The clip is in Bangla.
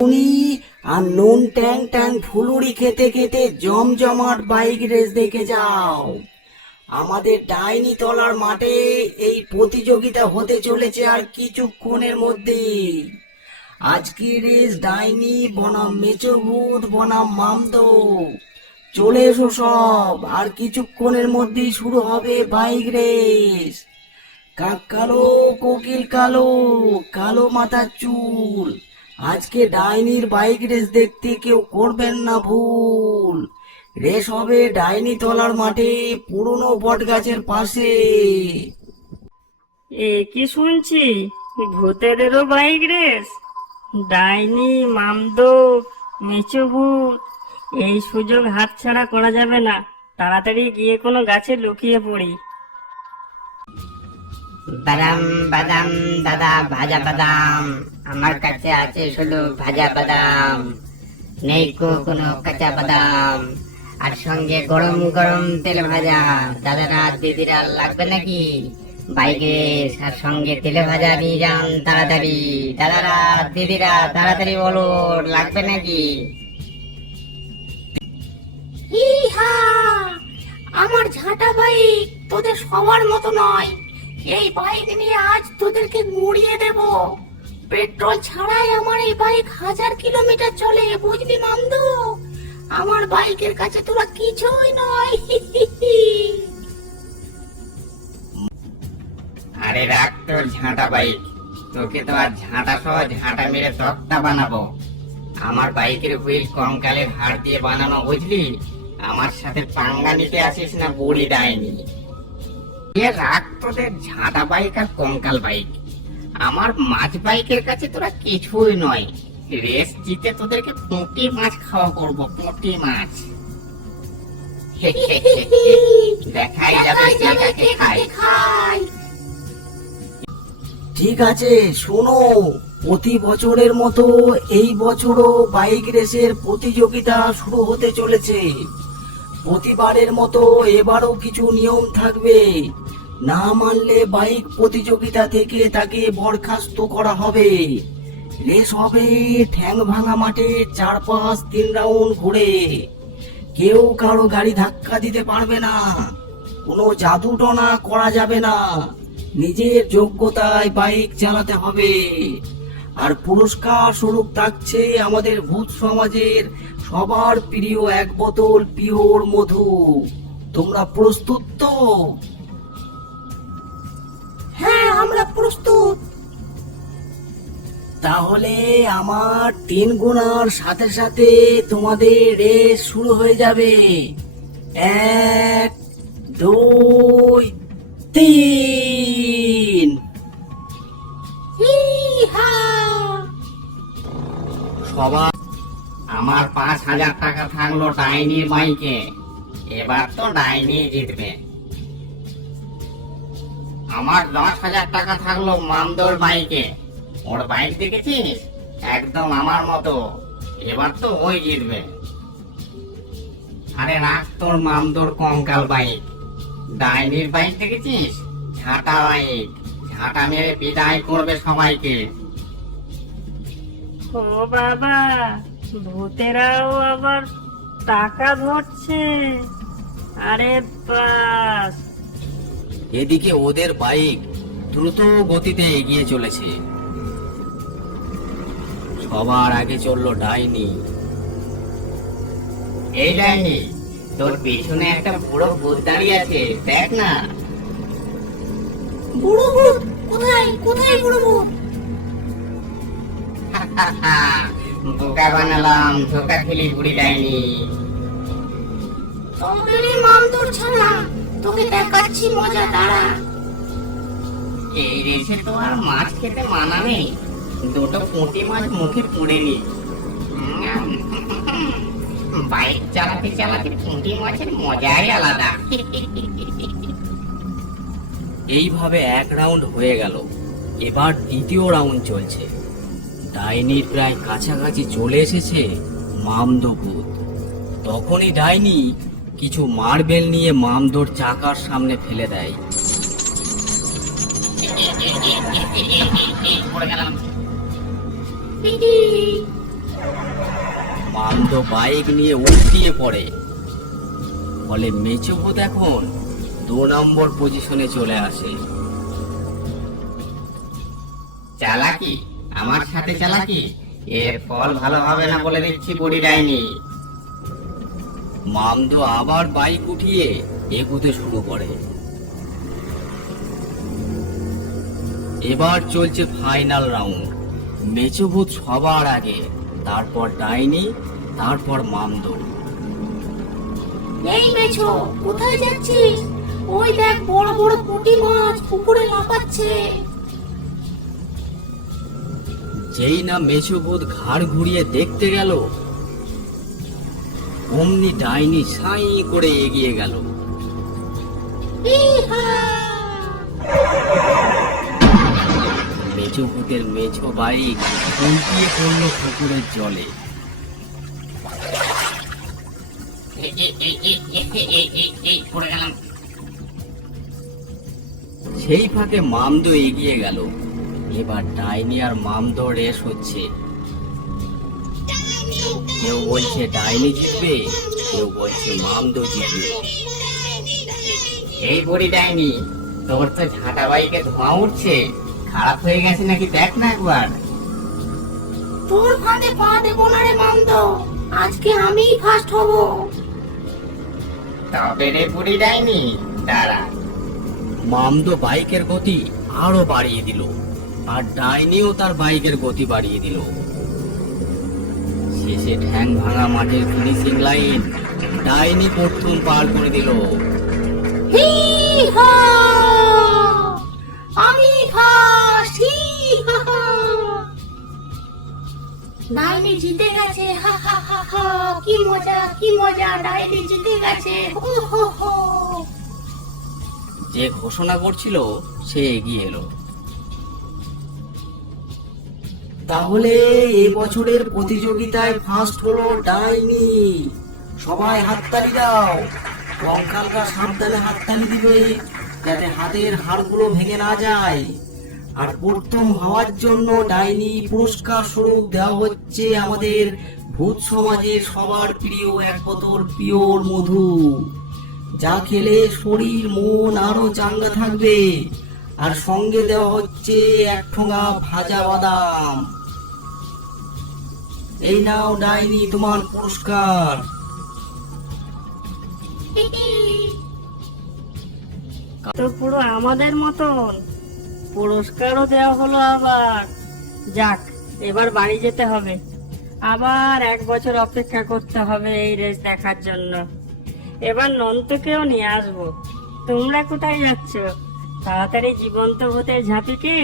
উনি আর নুন ট্যাং ট্যাং ফুলুরি খেতে খেতে জমজমাট বাইক রেস দেখে যাও। আমাদের ডাইনি তলার মাঠে এই প্রতিযোগিতা হতে চলেছে আর কিছুক্ষণের মধ্যে। আজকের রেস ডাইনি বনাম মেচোভূত বনাম মামদো। চলে এসো সব, আর কিছুক্ষণের মধ্যেই শুরু হবে বাইক রেস। কাক কালো, কোকিল কালো, কালো মাথার চুল। আজকে ডাইনির বাইক রেস দেখতে কেউ করবেন না ভুল। রেস হবে ডাইনি তলার মাঠে, পুরনো বট গাছের পাশে। এ কি শুনছি, ভূতেদেরও বাইক রেস? ডাইনি, মামদো, মেচো ভূত, এই সুযোগ হাতছাড়া করা যাবে না। তাড়াতাড়ি গিয়ে কোনো গাছে লুকিয়ে পড়ি। বাদাম বাদাম দাদা, ভাজা বাদাম আমার কাছে আছে, শুধু ভাজা বাদাম, নেই কোনো কাঁচা বাদাম। আর সঙ্গে গরম গরম তেলে ভাজা। দাদারা দিদিরা লাগবে নাকি বাইকে? আর সঙ্গে তেলে ভাজা নিয়ে যান তাড়াতাড়ি। দাদারা দিদিরা তাড়াতাড়ি বলো, লাগবে নাকি? ইহা, আমার ঝাঁটা বাইক তোদের সবার মতো নয়। এই বাইক নিয়ে আজ তোদেরকে গুড়িয়ে দেব। পেট্রোল ছাড়াই আমার এই বাইক 1000 কিলোমিটার চলে, বুঝলি মামদু? আমার বাইকের কাছে তোরা কিছুই নয়। আরে রাখ তোর ঝাঁটা বাইক, তোকে তো আর ঝাঁটা সহ ঝাঁটা মেরে তক্তা বানাবো। আমার বাইকের হুইল কঙ্কালের হাড় দিয়ে বানানো, বুঝলি? আমার সাথে পাঙ্গা নিতে আসিস না বুড়ি ডাইনি। রাখ তোদের ঝাঁটা বাইক আর কঙ্কাল বাইক। আমার মাছ বাইকের কাছে তোরা কিছুই নয়। রেস জিতে তোদেরকে পুঁটি মাছ খাওয়া করবো, পুঁটি মাছ। দেখাই যাবে কে কাকে খায়। খাই ঠিক আছে, শোনো, প্রতি বছরের মতো এই বছরও বাইক রেসের প্রতিযোগিতা শুরু হতে চলেছে। প্রতিবারের মতো এবারও কিছু নিয়ম থাকবে। না মানলে বাইক প্রতিযোগিতা থেকে তাকে বরখাস্ত করা হবে। রেস হবে ঠ্যাং ভাঙা মাঠে 4-5-3 রাউন্ড ঘুরে। কেউ কারো গাড়ি ধাক্কা দিতে পারবে না, কোনো জাদু টনা করা যাবে না। নিজের যোগ্যতায় বাইক চালাতে হবে। আর পুরস্কার স্বরূপ থাকছে আমাদের ভূত সমাজের সবার প্রিয় 1 বোতল পিওর মধু। তোমরা প্রস্তুত তো? হ্যাঁ, আমরা প্রস্তুত। তাহলে আমার 3 গুণার সাথে সাথে তোমাদের রেস শুরু হয়ে যাবে। 1, 2, 3। ইহা, সবার আমার 5000 টাকা থাকলো ডাইনির বাইকে। এবার তো ডাইনি জিতবে। আমার 10,000 টাকা থাকলো মামদোর বাইকে। ওর বাইক দেখেছিস, একদম আমার মতো। এবার তো ওই জিতবে। আরে রাখ তোর মামদোর কঙ্কাল বাইক। ডাইনির বাইক দেখেছিস, ঝাঁটা বাইক। ঝাঁটা মেরে বিদায় করবে সবাইকে। ও বাবা, ভূতেরাও আবার টাকা ধরছে। আরে বাস, এদিকে ওদের বাইক দ্রুত গতিতে এগিয়ে চলেছে। সবার আগে চললো ডাইনি। এই ডাইনি, তোর পেছনে একটা বুড়ো ভূত দাঁড়িয়ে আছে, দেখ না। বুড়ো ভূত কোথায়? কোথায় বুড়ো ভূত? বোকা বানালাম, ধোকা খেলি বুড়ি ডাইনি। তোদের মামদুর ছাড়া তোকে দেখাচ্ছি মজা, দাঁড়া। এই রেসে তো আর মাছ খেতে মানা নেই। দুটো পুঁটি মাছ মুখে পুড়ে নি। বাইক চালাতে চালাতে পুঁটি মাছের মজাই আলাদা। এইভাবে 1 রাউন্ড হয়ে গেল। এবার দ্বিতীয় রাউন্ড চলছে। ডাইনির প্রায় কাছাকাছি চলে এসেছে মামদো ভূত। তখনই ডাইনি কিছু মার্বেল নিয়ে মামদোর চাকার সামনে ফেলে দেয়। পড়ে গেলাম। ইহি, মামদো বাইক নিয়ে উল্টিয়ে পড়ে। ফলে মেচো ভূত এখন 2 নম্বর পজিশনে চলে আসে। চালাকি, আমার সাথে চালাকি, এর ফল ভালো হবে না বলে দিচ্ছি বুড়ি ডাইনি। মামদো আবার বাইক উঠিয়ে এগুতে শুরু করে। এবার চলছে ফাইনাল রাউন্ড। মেচো ভূত সবার আগে, তারপর ডাইনি, তারপর মামদো। এই মেছো, কোথায় যাচ্ছিস? ওই দেখ, বড় বড় পুঁটি মাছ পুকুরে লাফাচ্ছে। যেই না মেচো ভূত ঘাড় ঘুরিয়ে দেখতে গেল, অমনি ডাইনি সাই করে এগিয়ে গেল। ইহা! মেচো ভূতের মেছো বাইক উল্টিয়ে পড়ল পুকুরের জলে। এই পড়ে গেলাম। সেই ফাঁকে মামদো এগিয়ে গেল। এবার ডাইনি আর মামদো রেস হচ্ছে। কেউ বলছে ডাইনি জিতবে, কেউ বলছে মামদো জিতবে। এই বুড়ি ডাইনি, তোর তো ঝাঁটা বাইকে ধোঁয়া উঠছে, খারাপ হয়ে গেছে নাকি দেখ না একবার। তোর ফাঁদে পা দেবো না রে মামদ, আজকে আমিই ফার্স্ট হব। তবে রে বুড়ি ডাইনি, দাঁড়া। মামদো বাইকের গতি আরো বাড়িয়ে দিল, আর ডাইনিও তার বাইকের গতি বাড়িয়ে দিল। শেষে ঠ্যাং ভাঙা মাঠের ফিনিশিং লাইন ডাইনি প্রথম পার করে দিল। হিহা! আমি ফার্স্ট! হিহা! ডাইনি জিতে গেছে! হা হা হা হা! কি মজা, কি মজা! ডাইনি জিতে গেছে! হো হো হো! যে ঘোষণা করছিল সে এগিয়ে এলো। তাহলে এবছরের প্রতিযোগিতায় ফার্স্ট হলো ডাইনি। সবাই হাততালি দাও। কঙ্কালরা সাবধানে হাততালি দিবে, যাতে হাতের হাড়গুলো ভেঙে না যায়। আর প্রথম হওয়ার জন্য ডাইনি পুরস্কার স্বরূপ দেওয়া হচ্ছে আমাদের ভূত সমাজের সবার প্রিয় এক বোতল পিওর মধু, যা খেলে শরীর মন আরো চাঙ্গা থাকবে। আর সঙ্গে দেওয়া হচ্ছে 1 ঠোঙা ভাজা বাদাম। এই নাও ডাইনি তোমার পুরস্কার। তো পুরো আমাদের মতন পুরস্কারও দেওয়া হলো আবার। যাক, এবার বাড়ি যেতে হবে। আবার 1 বছর অপেক্ষা করতে হবে এই রেস দেখার জন্য। এবার নন্তকেও নিয়ে আসবো। তোমরা কোথায় যাচ্ছ? তাড়াতাড়ি জীবন্ত ভূতের ঝাঁপিকে